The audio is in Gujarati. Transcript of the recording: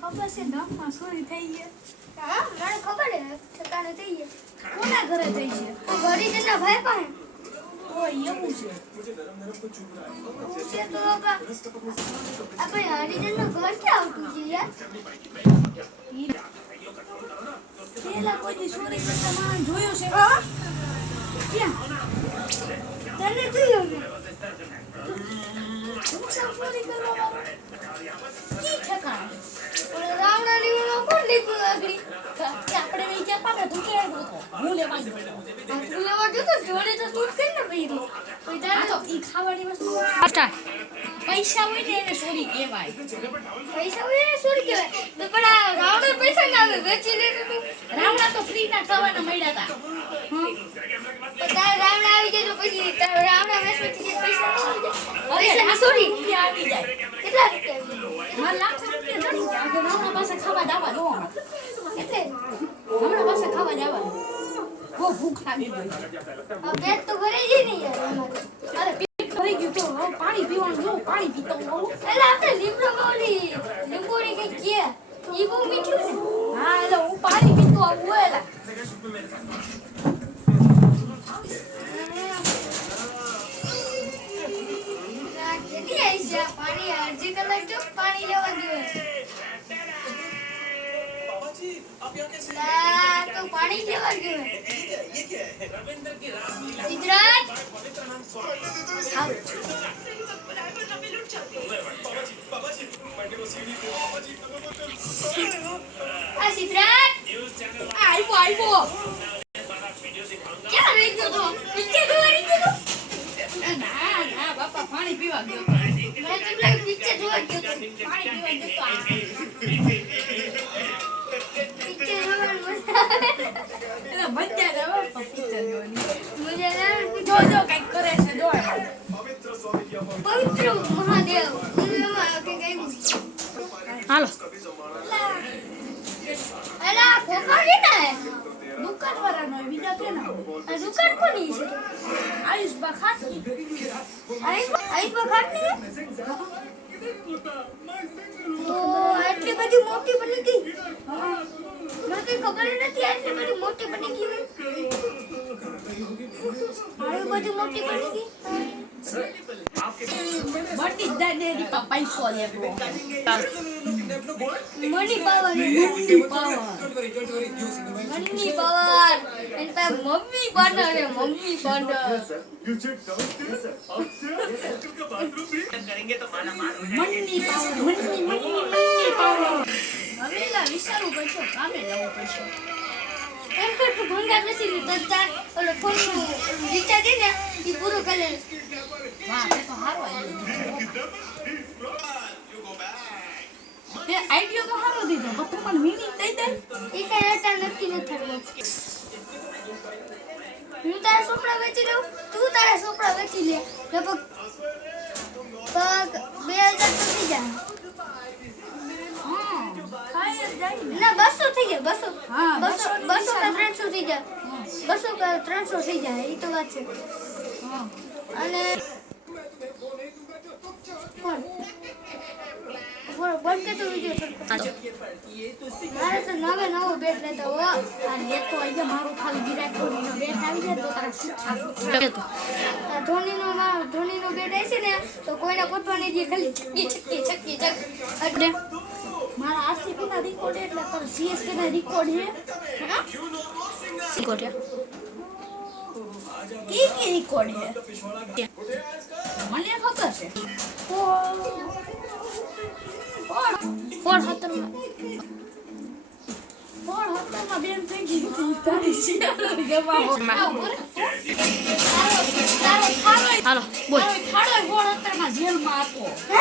ખબર છે ગામમાં ચોરી થઈ છે. હા મને ખબર હે ઠેકાણે થઈ છે કોના ઘરે થઈ છે? હરિજનના ભાઈ પાસે ઓય એવું છે. છે તો આપણે હરિજનનું ઘર ક્યાં આવતું છે યાર પેલા કોઈ દી ચોરી કરતા માણસ જોયો છે? ક્યાં? તને જોયું ને હું સૌ ચોરી કરવા વાળો? કી ઠેકાણે? ઓલા રાવણાની ઓલો કોણ લીધું આગળ કે આપણે ઈ ક્યાં પાડે તું કે આવ્યો હતો? હું લેવા ગયો હતો. હાથું લેવા ગયો તો જોડે તો તું જ કરીને પહેર્યું કોઈ આ તો ઈ ખાવાની વસ્તુ પૈસા હોય ને એને ચોરી કહેવાય. પૈસા હોય ને શું કહેવાય તો પણ આ રાવણ પૈસા ના આવે વેચી લે તું રાવણા તો ફ્રી ના ખાવાના મળ્યા હતા. તારે રાવણ આવી જાય તો પછી તારે રાવણ વેચવાથી પૈસા ન આવી જાય હવે પૈસા સોરી રૂપિયા આવી જાય. કેટલા રૂપિયા માં લાખો રૂપિયા ધરી ગયા. હવે રાવણા પાસે ખાવા જવા દો હમણાં. એટલે હમણાં પાસે ખાવા જવા દો. બહુ ભૂખ લાગી ગઈ. આ પેટ તો ભરાઈ જાય ને યાર અમારે અરે પેટ ભરાઈ ગયું તો હવે પાણી પીવાનું જો પાણી પીતો હોઉં. એટલે આપણે લીંબોડી કઈ કે ઈ બહુ મીઠું ને હા એટલે હું પાણી પીતો આવું હોય એલા. ના કેટલી આવી છે આ પાણી અડધી કલાક જો પાણી લેવા દે તો પાણી લેવા ગયો સિદ્ધરાજ આ સિદ્ધરાજ આવ્યો. ક્યાં રહી ગયો તો પિક્ચર જોવા રહી ગયો તો ના ના બાપા પાણી પીવા ગયો. મને તો લાગે પિક્ચર જોવા ગયો તો પાણી પીવા ગયો તો પિક્ચર જોવાનું મજા આવે એટલે મજા જ આવે પિક્ચર જોવાની. મજા આવે જો જો કઈક કરે છે જો. પવિત્ર મહાદેવ હાલો અલા ખોખા કે ના દુકાન વાળાનો બીજા કે ના આ દુકાન કોની છે આયુષ બા ખાતી. આઈસ બખાટ ને ઓ આટલી બધી મોટી બની ગઈ મને કઈ ખબર જ નથી આટલી બધી મોટી બની ગઈ આવી બધી મોટી બની ગઈ બટી જ જાય ને દીપા પૈસો લેવો. Money power money power and પે મમ્મી પાવર ને મમ્મી પાવર મની પાવર હવે એલા વિચારવું પડશે કામે જવું પડશે. એમ કર તું ભંગાર નથી લીધો તાર ઓલો ફોન રિચાર્જ ને ઈ પૂરું કરી લે વાહ એ તો હારો આઈડિયો. તે આઈડિયો તો હારો દીધો તો તું મને મીનિંગ દઈ દે. ઈ કઈ રહેતા નથી ન થરવો હું તારા સોપડા વેચી લઉં તું તારા સોપડા વેચી લે લગભગ 2000 તો થઈ જાય હા ખાય જ જાય ને. ના 200 થઈ જાય 200 હા, 200 200 કા 300 થઈ જાય 200 કા 300 થઈ જાય ઈ તો વાત છે હા અને બંધ કે તો વિડિયો મારે તો નવો બેટ લેતો હો આ લેતો આઈ જા મારું ખાલી વિરાટ કોહલીનો બેટ આવી જાય તો તારા શીખા લેતો. આ ધોનીનો બેટ આવી છે ને તો કોઈને કોટવા નહીં દે ખાલી છક્કી એટલે મારા આરસીબી ના રેકોર્ડ એટલે તારા સીએસકે ના રેકોર્ડ હે. હા રેકોર્ડ હે કી રેકોર્ડ હે મને ખબર છે. ફોર હતરમાં બેન થઈ ગઈ તારી શિયાળો ગમાવો. તારો હાલો બોલ. થાળો 16 માં જેલમાં હતો. હે